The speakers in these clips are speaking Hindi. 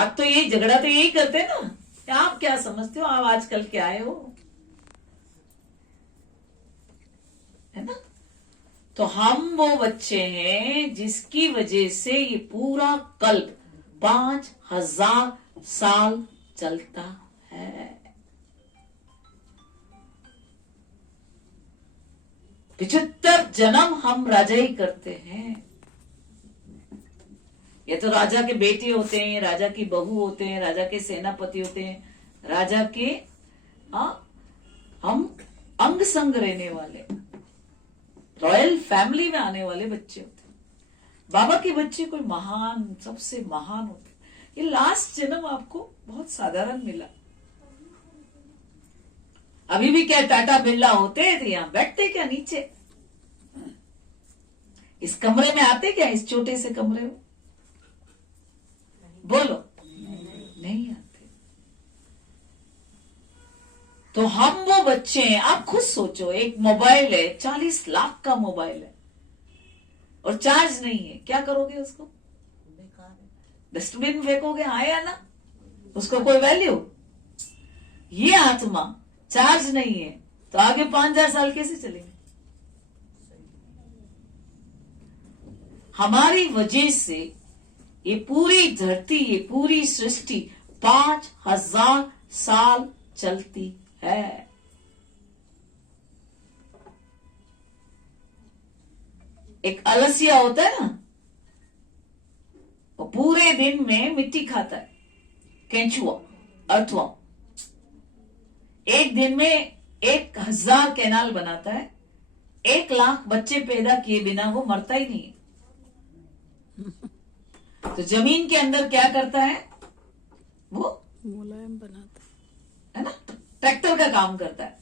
बात तो यही, झगड़ा तो यही करते ना। आप क्या समझते हो, आप आजकल क्या आए हो, है ना। तो हम वो बच्चे हैं जिसकी वजह से ये पूरा कल्प 5000 साल चलता है। 75 जन्म हम राजा ही करते हैं। ये तो राजा के बेटे होते हैं, राजा की बहू होते हैं, राजा के सेनापति होते हैं, राजा के हम अंग संग रहने वाले रॉयल फैमिली में आने वाले बच्चे होते हैं। बाबा के बच्चे कोई महान, सबसे महान होते हैं। ये लास्ट जन्म आपको बहुत साधारण मिला। अभी भी क्या टाटा बिरला होते थे, यहां बैठते क्या नीचे, इस कमरे में आते क्या, इस छोटे से कमरे में, बोलो नहीं आते। तो हम वो बच्चे हैं। आप खुद सोचो, एक मोबाइल है, 40 लाख का मोबाइल है और चार्ज नहीं है, क्या करोगे उसको? डस्टबिन फेंकोगे, आया ना, उसको कोई वैल्यू? ये आत्मा चार्ज नहीं है तो आगे 5000 साल कैसे चलेंगे? हमारी वजह से ये पूरी धरती, ये पूरी सृष्टि 5000 साल चलती है। एक अलसिया होता है ना, वो पूरे दिन में मिट्टी खाता है, केंचुआ, अर्थवर्म। एक दिन में 1000 कैनाल बनाता है, 1 लाख बच्चे पैदा किए बिना वो मरता ही नहीं। तो जमीन के अंदर क्या करता है वो? मुलायम बनाता है ना, ट्रैक्टर का काम करता है,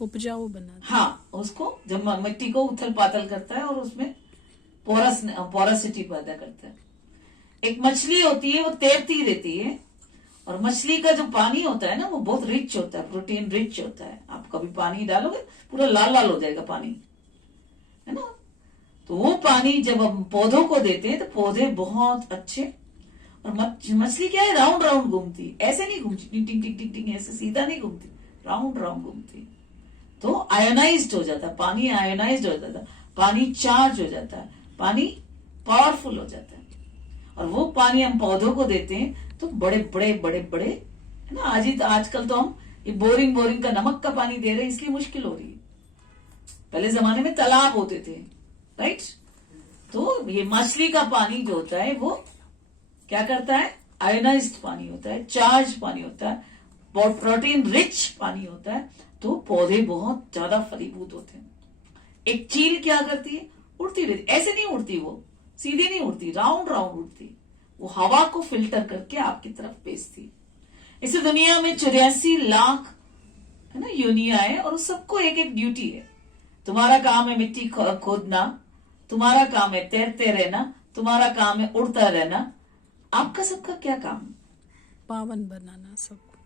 उपजाऊ बनाता। हाँ, उसको जब मिट्टी को उथल पाथल करता है और उसमें पोरसिटी पैदा करता है। एक मछली होती है, वो तैरती रहती है, और मछली का जो पानी होता है ना, वो बहुत रिच होता है, प्रोटीन रिच होता है। आप कभी पानी डालोगे पूरा लाल लाल हो जाएगा पानी, है ना। तो वो पानी जब हम पौधों को देते हैं तो पौधे बहुत अच्छे। और मछली क्या है, राउंड राउंड घूमती, ऐसे नहीं घूमती टिंग टिंग टिंग टिंग टिंग, ऐसे सीधा नहीं घूमती, राउंड राउंड घूमती। तो आयोनाइज्ड हो जाता है पानी, आयोनाइज्ड हो जाता है पानी, चार्ज हो जाता है पानी, पावरफुल हो जाता है। और वो पानी हम पौधों को देते हैं तो बड़े बड़े बड़े बड़े, है ना। आजकल तो हम ये बोरिंग का नमक का पानी दे रहे हैं, इसलिए मुश्किल हो रही है। पहले जमाने में तालाब होते थे, राइट। तो ये मछली का पानी जो होता है वो क्या करता है, आयोनाइज्ड पानी होता है, चार्ज पानी होता है, प्रोटीन रिच पानी होता है। तो पौधे बहुत ज्यादा फलीभूत होते हैं। एक चील क्या करती है, उड़ती रहती, ऐसे नहीं उड़ती, वो सीधी नहीं उड़ती, राउंड राउंड उड़ती। वो हवा को फिल्टर करके आपकी तरफ भेजती। इसे दुनिया में 84 लाख, है ना, योनिया है, और सबको एक एक ड्यूटी है। तुम्हारा काम है मिट्टी खोदना, तुम्हारा काम है तैरते रहना, तुम्हारा काम है उड़ता रहना। आपका सबका क्या काम? पावन बनाना सबको।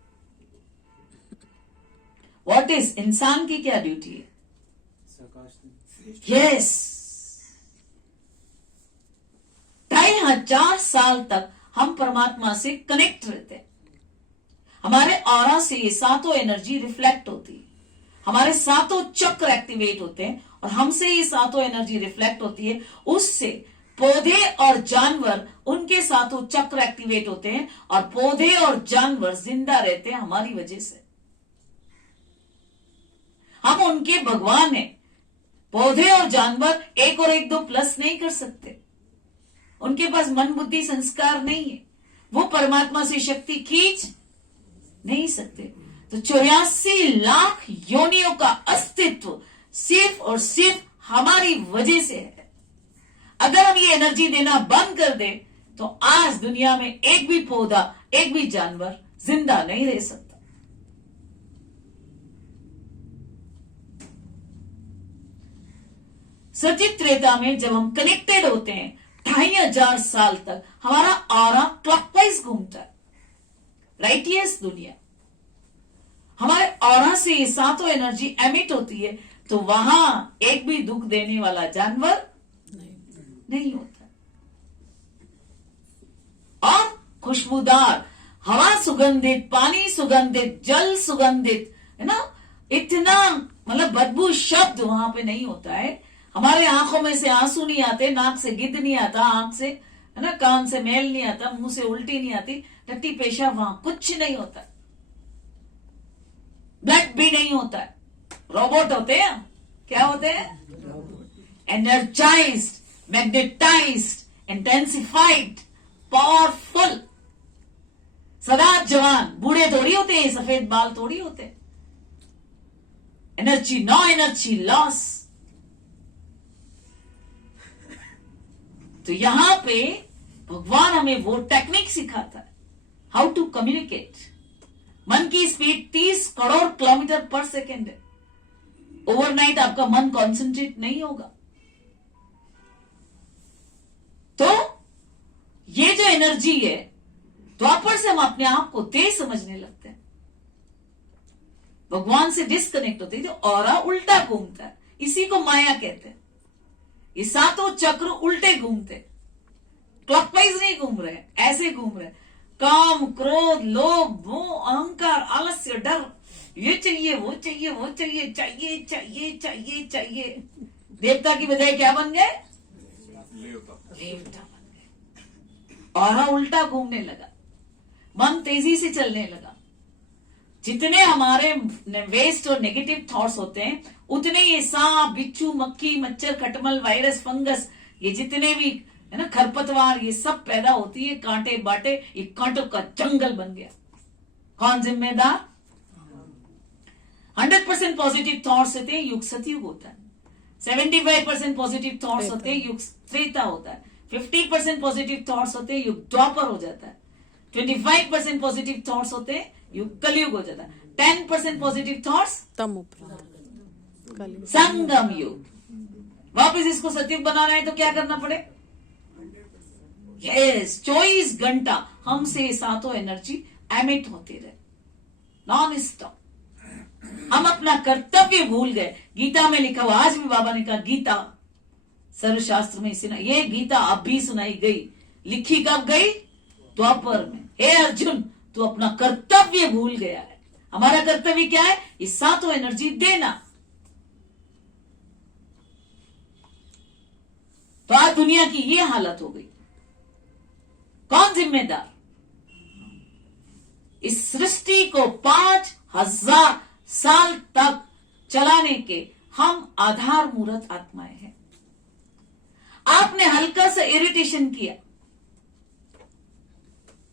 व्हाट इज, इंसान की क्या ड्यूटी है? यस, 2500 साल तक हम परमात्मा से कनेक्ट रहते हैं। हमारे ऑरा से ये सातों एनर्जी रिफ्लेक्ट होती है, हमारे सातों चक्र एक्टिवेट होते हैं, और हमसे ये सातों एनर्जी रिफ्लेक्ट होती है। उससे पौधे और जानवर, उनके सातों चक्र एक्टिवेट होते हैं, और पौधे और जानवर जिंदा रहते हैं हमारी वजह से। हम उनके भगवान हैं। पौधे और जानवर 1 और 1 2 प्लस नहीं कर सकते, उनके पास मन बुद्धि संस्कार नहीं है, वो परमात्मा से शक्ति खींच नहीं सकते। तो 84 लाख योनियों का अस्तित्व सिर्फ और सिर्फ हमारी वजह से है। अगर हम ये एनर्जी देना बंद कर दें तो आज दुनिया में एक भी पौधा, एक भी जानवर जिंदा नहीं रह सकता। सचित त्रेता में जब हम कनेक्टेड होते हैं, 2500 साल तक हमारा ऑरा क्लॉकवाइज घूमता है, राइटियस दुनिया। हमारे ऑरा से ये सातों एनर्जी एमिट होती है, तो वहां एक भी दुख देने वाला जानवर नहीं होता। और खुशबूदार, हवा सुगंधित, पानी सुगंधित, जल सुगंधित, है ना। इतना मतलब बदबू शब्द वहां पे नहीं होता है। हमारे आंखों में से आंसू नहीं आते, नाक से गिद्ध नहीं आता, आंख से, है ना, कान से मेल नहीं आता, मुंह से उल्टी नहीं आती, टट्टी पेशाब वहां कुछ नहीं होता, ब्लड भी नहीं होता है। रोबोट होते हैं, क्या होते हैं? एनर्जाइज्ड, मैग्नेटाइज्ड, इंटेंसिफाइड, पावरफुल, सदा जवान। बूढ़े थोड़ी होते हैं, सफेद बाल थोड़ी होते हैं। Energy, no energy loss. तो यहां पे भगवान हमें वो टेक्निक सिखाता है, हाउ टू कम्युनिकेट। मन की speed 30 crore kilometre per second है। ओवरनाइट आपका मन कॉन्सेंट्रेट नहीं होगा। तो ये जो एनर्जी है, द्वापर से हम अपने आप को तेज समझने लगते हैं, भगवान से डिस्कनेक्ट होते हैं, जो ऑरा उल्टा घूमता है, इसी को माया कहते हैं। ये सातों चक्र उल्टे घूमते, क्लॉकवाइज नहीं घूम रहे, ऐसे घूम रहे। काम, क्रोध, लोभ, मोह, अहंकार, आलस्य, डर, ये चाहिए, वो चाहिए, वो चाहिए, चाहिए चाहिए चाहिए चाहिए। देवता की बजाय क्या बन गए? देवता बन गए। ऑरा उल्टा घूमने लगा, मन तेजी से चलने लगा। जितने हमारे वेस्ट और नेगेटिव थॉट्स होते हैं, उतने ये सांप, बिच्छू, मक्खी, मच्छर, खटमल, वायरस, फंगस, ये जितने भी है ना, खरपतवार, ये सब पैदा होती है, कांटे बाटे, ये कांटों का जंगल बन गया। कौन जिम्मेदार? 100% पॉजिटिव थॉट्स होते हैं, युग सतयुग होता है। 75% पॉजिटिव थॉट्स होते हैं, युग त्रेता होता है। 50% पॉजिटिव थॉट्स होते हैं, युग द्वापर हो जाता है। 25% पॉजिटिव थॉट्स होते हैं, युग कलयुग हो जाता है। 10% पॉजिटिव थॉट्स, तम उपरांत कलयुग। संगम युग। वापिस इसको सतयुग बनाना है तो क्या करना पड़े? यस, 24 घंटा हमसे सातों एनर्जी एमिट होती रहे, नॉन स्टॉप। हम अपना कर्तव्य भूल गए। गीता में लिखा हुआ, आज भी बाबा ने कहा, गीता सर्वशास्त्र में सुना, ये गीता अब भी सुनाई गई। लिखी कब गई? द्वापर में। हे अर्जुन, तू अपना कर्तव्य भूल गया है। हमारा कर्तव्य क्या है? ये सातों एनर्जी देना। तो आज दुनिया की ये हालत हो गई। कौन जिम्मेदार? इस सृष्टि को 5000 साल तक चलाने के हम आधार मूर्त आत्माएं हैं। आपने हल्का सा इरिटेशन किया,